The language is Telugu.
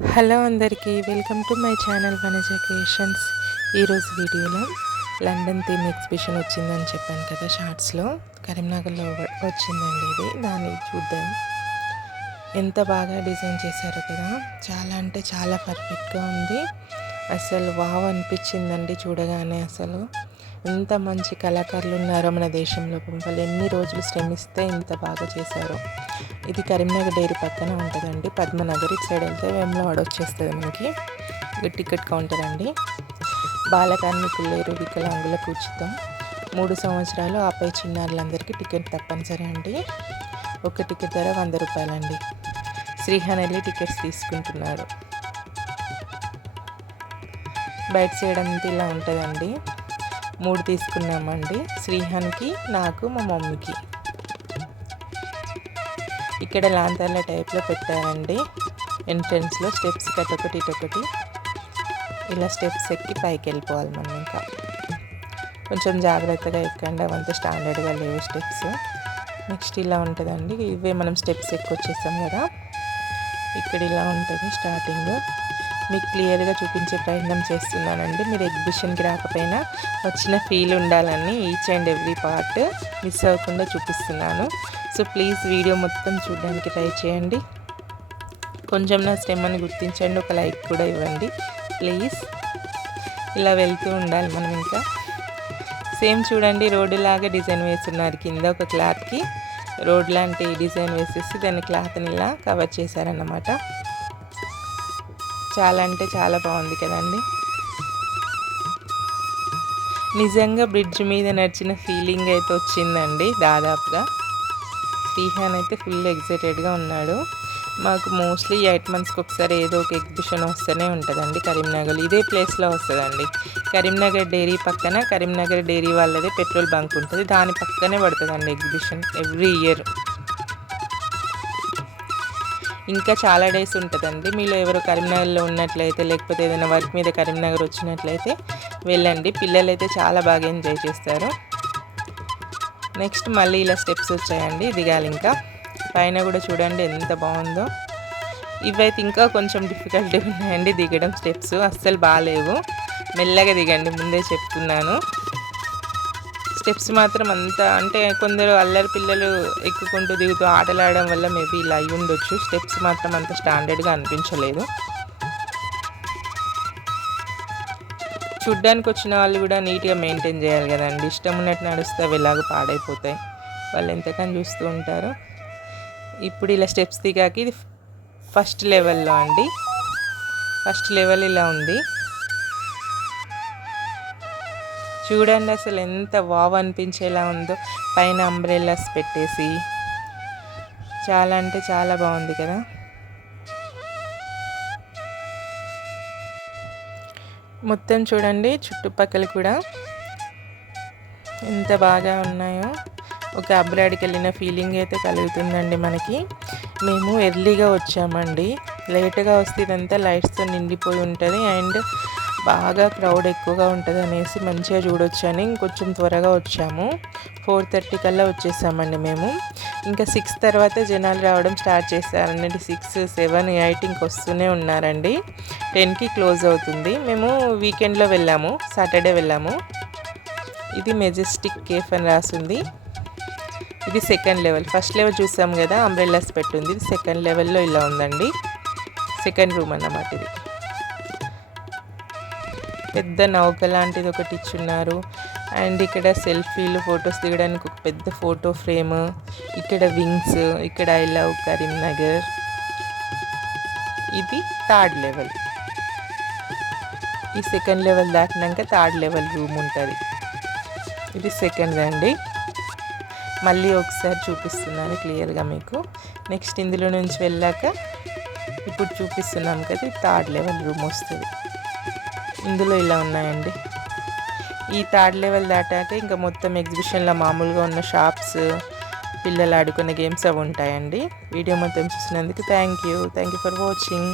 హలో అందరికీ welcome to my channel Vanaja creations. ఈరోజు వీడియోలో లండన్ థీమ్ ఎగ్జిబిషన్ వచ్చిందని చెప్పాను కదా షార్ట్స్లో. కరీంనగర్లో వచ్చిందండి ఇది. దాన్ని చూద్దాం. ఎంత బాగా డిజైన్ చేశారు కదా. చాలా అంటే చాలా పర్ఫెక్ట్గా ఉంది. అసలు వావ్ అనిపించిందండి చూడగానే అసలు. ఇంత మంచి కళాకారులు ఉన్నారో మన దేశంలో. వాళ్ళు ఎన్ని రోజులు శ్రమిస్తే ఇంత బాగా చేశారో. ఇది కరీంనగర్ డైరీ పక్కన ఉంటుందండి. పద్మనగర్ ఇటు సైడ్ వెళ్తే వేమలవాడ వచ్చేస్తుంది మనకి. టికెట్ కౌంటర్ అండి. బాలకార్మికులు లేరు వికలాంగులకు ఉచితం మూడు సంవత్సరాలు ఆపై చిన్నారులందరికీ టికెట్ తప్పనిసరి అండి. ఒక టికెట్ ధర వంద రూపాయలండి. శ్రీహానల్లి టికెట్స్ తీసుకుంటున్నారు. బయట సైడ్ అంతా ఇలా ఉంటుందండి. మూడు తీసుకున్నామండి. శ్రీహాన్కి నాకు మా మమ్మీకి. ఇక్కడ లాంతర్ల టైప్లో పెట్టారండి. ఎంట్రన్స్లో స్టెప్స్ కట్టొకటి ఇటొకటి. ఇలా స్టెప్స్ ఎక్కి పైకి వెళ్ళిపోవాలి మనం ఇంకా. కొంచెం జాగ్రత్తగా ఎక్కండి అవంతా స్టాండర్డ్గా లేవు స్టెప్స్. నెక్స్ట్ ఇలా ఉంటుందండి. ఇవే మనం స్టెప్స్ ఎక్కువ వచ్చేస్తాం కదా. ఇక్కడ ఇలా ఉంటుంది స్టార్టింగ్. మీకు క్లియర్గా చూపించే ప్రయత్నం చేస్తున్నానండి. మీరు ఎగ్జిబిషన్కి రాకపోయినా వచ్చిన ఫీల్ ఉండాలని each and every part miss అవ్వకుండా చూపిస్తున్నాను. సో ప్లీజ్ వీడియో మొత్తం చూడడానికి ట్రై చేయండి. కొంచెం నా శ్రమని గుర్తించండి ఒక లైక్ కూడా ఇవ్వండి. ప్లీజ్. ఇలా వెళ్తూ ఉండాలి మనం ఇంకా. సేమ్ చూడండి రోడ్డు లాగా డిజైన్ వేస్తున్నారు. కింద ఒక క్లాత్కి రోడ్ లాంటి డిజైన్ వేసేసి దాన్ని క్లాత్ని ఇలా కవర్ చేశారన్నమాట. చాలా అంటే చాలా బాగుంది కదండి. నిజంగా బ్రిడ్జ్ మీద నడిచిన ఫీలింగ్ అయితే వచ్చిందండి దాదాపుగా. శ్రీహాన్ అయితే ఫుల్ ఎగ్జైటెడ్గా ఉన్నాడు. మాకు మోస్ట్లీ ఎయిట్ మంత్స్కి ఒకసారి ఏదో ఒక ఎగ్జిబిషన్ వస్తూనే ఉంటుందండి కరీంనగర్. ఇదే ప్లేస్లో వస్తుందండి. కరీంనగర్ డైరీ పక్కన కరీంనగర్ డైరీ వాళ్ళదే పెట్రోల్ బంక్ ఉంటుంది. దాని పక్కనే పడుతుందండి ఎగ్జిబిషన్ ఎవ్రీ ఇయర్. ఇంకా చాలా డేస్ ఉంటుందండి. మీలో ఎవరు కరీంనగర్లో ఉన్నట్లయితే లేకపోతే ఏదైనా వర్క్ మీద కరీంనగర్ వచ్చినట్లయితే వెళ్ళండి. పిల్లలు అయితే చాలా బాగా ఎంజాయ్ చేస్తారు. నెక్స్ట్ మళ్ళీ ఇలా స్టెప్స్ వచ్చాయండి. దిగాలి ఇంకా. పైన కూడా చూడండి ఎంత బాగుందో. ఇవైతే ఇంకా కొంచెం డిఫికల్టీ ఉన్నాయండి దిగడం స్టెప్స్. అస్సలు బాగాలేవు. మెల్లగా దిగండి. ముందే చెప్తున్నాను. స్టెప్స్ మాత్రం అంత అంటే కొందరు అల్లరి పిల్లలు ఎక్కుకుంటూ దిగుతూ ఆటలాడడం వల్ల మేబీ ఇలా అయి ఉండొచ్చు. స్టెప్స్ మాత్రం అంత స్టాండర్డ్గా అనిపించలేదు. చూడ్డానికి వచ్చిన వాళ్ళు కూడా నీట్గా మెయింటైన్ చేయాలి కదండి. ఇష్టం ఉన్నట్టు నడుస్తే అవి ఎలాగో పాడైపోతాయి. వాళ్ళు ఎంతకని చూస్తూ ఉంటారు. ఇప్పుడు ఇలా స్టెప్స్ దిగాకి ఇది ఫస్ట్ లెవెల్లో అండి. ఫస్ట్ లెవెల్ ఇలా ఉంది. చూడండి అసలు ఎంత వావ్ అనిపించేలా ఉందో. పైన అంబ్రెల్లాస్ పెట్టేసి. చాలా అంటే చాలా బాగుంది కదా. మొత్తం చూడండి చుట్టుపక్కల కూడా ఎంత బాగా ఉన్నాయో. ఒక అబ్రాడ్కి వెళ్ళిన ఫీలింగ్ అయితే కలుగుతుందండి మనకి. మేము ఎర్లీగా వచ్చామండి. లేట్గా వస్తే ఇదంతా లైట్స్తో నిండిపోయి ఉంటుంది. అండ్ బాగా క్రౌడ్ ఎక్కువగా ఉంటుంది అనేసి మంచిగా చూడొచ్చు అని ఇంకొంచెం త్వరగా వచ్చాము. ఫోర్ థర్టీ కల్లా వచ్చేసామండి మేము. ఇంకా సిక్స్ తర్వాత జనాలు రావడం స్టార్ట్ చేశారండి. సిక్స్ సెవెన్ ఎయిట్ ఇంక వస్తూనే ఉన్నారండి. టెన్కి క్లోజ్ అవుతుంది. మేము వీకెండ్లో వెళ్ళాము. సాటర్డే వెళ్ళాము. ఇది మెజెస్టిక్ కేఫ్ అని రాసింది. ఇది సెకండ్ లెవెల్. ఫస్ట్ లెవెల్ చూసాం కదా అంబ్రెల్లాస్ పెట్టుంది. ఇది సెకండ్ లెవెల్లో ఇలా ఉందండి. సెకండ్ రూమ్ అన్నమాట ఇది. పెద్ద నౌక లాంటిది ఒకటి ఇచ్చున్నారు. అండ్ ఇక్కడ సెల్ఫీలు ఫొటోస్ దిగడానికి ఒక పెద్ద ఫోటో ఫ్రేమ్ ఇక్కడ వింగ్స్ ఇక్కడ ఐ లవ్ కరీంనగర్. ఇది థర్డ్ లెవెల్. ఈ సెకండ్ లెవెల్ దాటినాక థర్డ్ లెవెల్ రూమ్ ఉంటుంది. ఇది సెకండ్ అండి. మళ్ళీ ఒకసారి చూపిస్తున్నాను క్లియర్గా మీకు. నెక్స్ట్ ఇందులో నుంచి వెళ్ళాక ఇప్పుడు చూపిస్తున్నాం కదా థర్డ్ లెవెల్ రూమ్ వస్తుంది. ఇందులో ఇలా ఉన్నాయండి. ఈ థర్డ్ లెవెల్ దాటాక ఇంకా మొత్తం ఎగ్జిబిషన్లో మామూలుగా ఉన్న షాప్స్ పిల్లలు ఆడుకునే గేమ్స్ అవి ఉంటాయండి. వీడియో మొత్తం చూసినందుకు thank you thank you for watching.